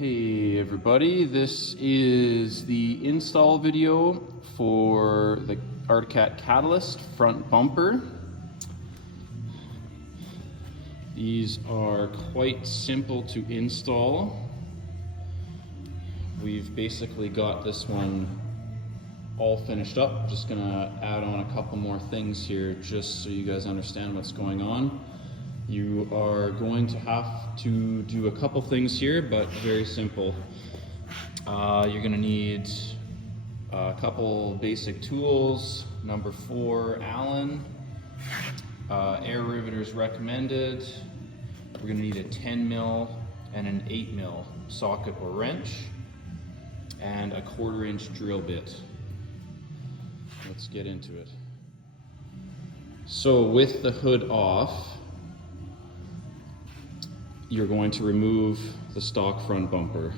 Hey everybody, this is the install video for the Arctic Cat Catalyst front bumper. These are quite simple to install. We've basically got this one all finished up. Just gonna add on a couple more things here just so you guys understand what's going on. You are going to have to do a couple things here, but very simple. You're gonna need a couple basic tools. Number 4, Allen. Air riveters recommended. We're gonna need a 10 mil and an 8 mil socket or wrench, and a 1/4 inch drill bit. Let's get into it. So with the hood off, you're going to remove the stock front bumper.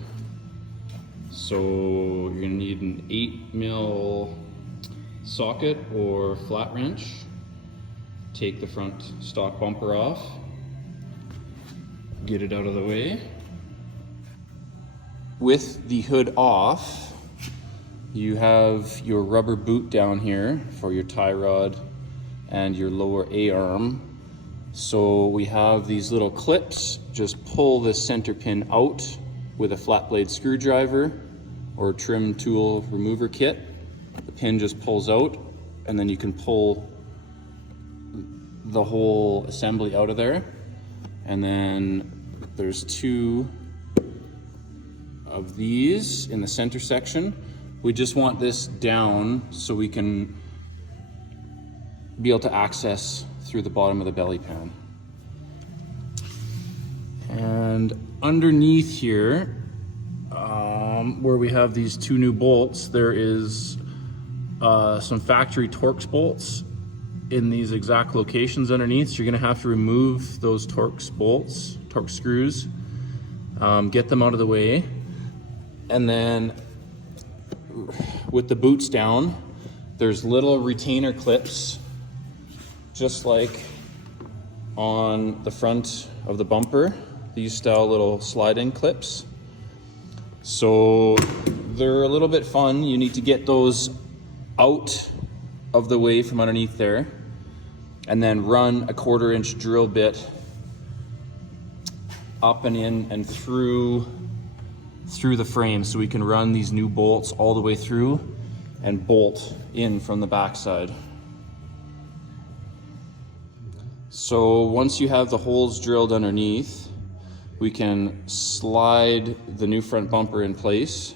So you're gonna need an 8 mil socket or flat wrench. Take the front stock bumper off, get it out of the way. With the hood off, you have your rubber boot down here for your tie rod and your lower A-arm. So we have these little clips. Just pull this center pin out with a flat blade screwdriver or trim tool remover kit. The pin just pulls out, and then you can pull the whole assembly out of there. And then there's 2 of these in the center section. We just want this down so we can be able to access through the bottom of the belly pan. And underneath here, where we have these 2 new bolts, there is some factory Torx bolts in these exact locations underneath. So you're gonna have to remove those Torx bolts, Torx screws, get them out of the way. And then with the boots down, there's little retainer clips, just like on the front of the bumper, these style little slide-in clips. So they're a little bit fun. You need to get those out of the way from underneath there, and then run a 1/4 inch drill bit up and in and through the frame, so we can run these new bolts all the way through and bolt in from the backside. So once you have the holes drilled underneath, we can slide the new front bumper in place.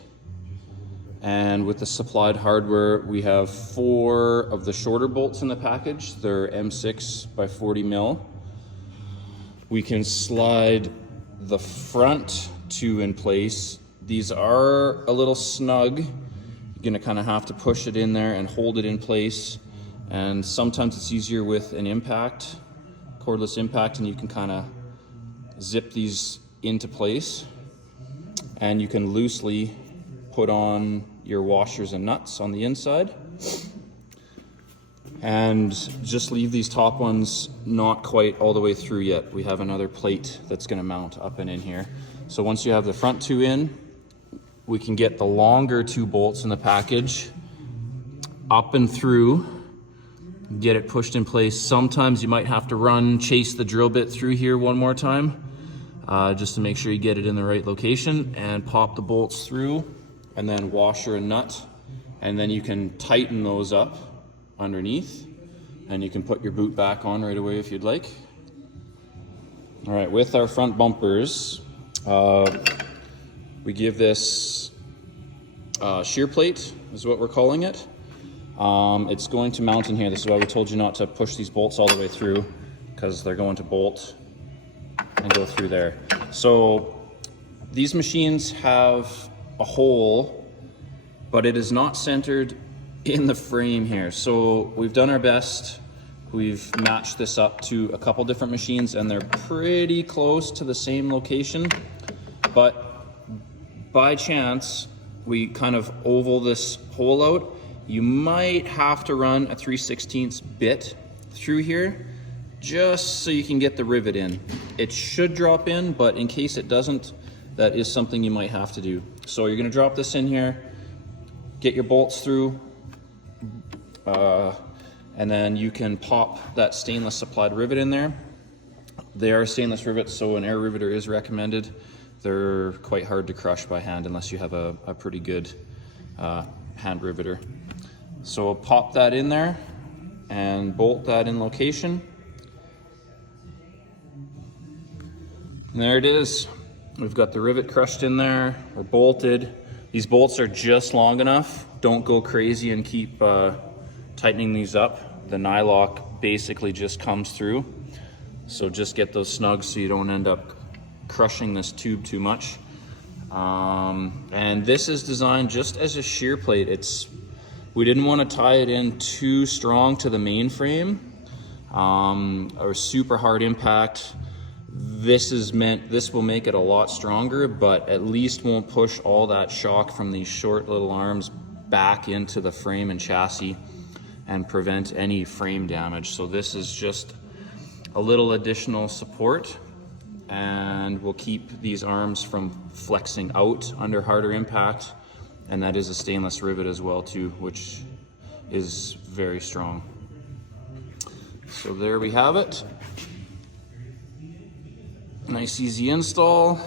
And with the supplied hardware, we have 4 of the shorter bolts in the package. They're M6 by 40 mil. We can slide the front 2 in place. These are a little snug. You're gonna kind of have to push it in there and hold it in place. And sometimes it's easier with an impact, cordless impact, and you can kind of zip these into place. And you can loosely put on your washers and nuts on the inside. And just leave these top ones not quite all the way through yet. We have another plate that's gonna mount up and in here. So once you have the front 2 in, we can get the longer 2 bolts in the package up and through, get it pushed in place. Sometimes you might have to chase the drill bit through here one more time, just to make sure you get it in the right location, and pop the bolts through, and then washer and nut, and then you can tighten those up underneath, and you can put your boot back on right away if you'd like. All right, with our front bumpers, we give this shear plate, is what we're calling it. It's going to mount in here. This is why we told you not to push these bolts all the way through, because they're going to bolt and go through there. So these machines have a hole, but it is not centered in the frame here. So we've done our best. We've matched this up to a couple different machines, and they're pretty close to the same location. But by chance, we kind of oval this hole out. You might have to run a 3/16 bit through here just so you can get the rivet in. It should drop in, but in case it doesn't, that is something you might have to do. So you're gonna drop this in here, get your bolts through, and then you can pop that stainless supplied rivet in there. They are stainless rivets, so an air riveter is recommended. They're quite hard to crush by hand unless you have a pretty good hand riveter. So we'll pop that in there and bolt that in location. And there it is. We've got the rivet crushed in there, we're bolted. These bolts are just long enough. Don't go crazy and keep tightening these up. The nylock basically just comes through. So just get those snug so you don't end up crushing this tube too much. And this is designed just as a shear plate. We didn't want to tie it in too strong to the main frame or super hard impact. This will make it a lot stronger, but at least won't push all that shock from these short little arms back into the frame and chassis and prevent any frame damage. So this is just a little additional support, and will keep these arms from flexing out under harder impact. And that is a stainless rivet as well too, which is very strong. So there we have it. Nice easy install.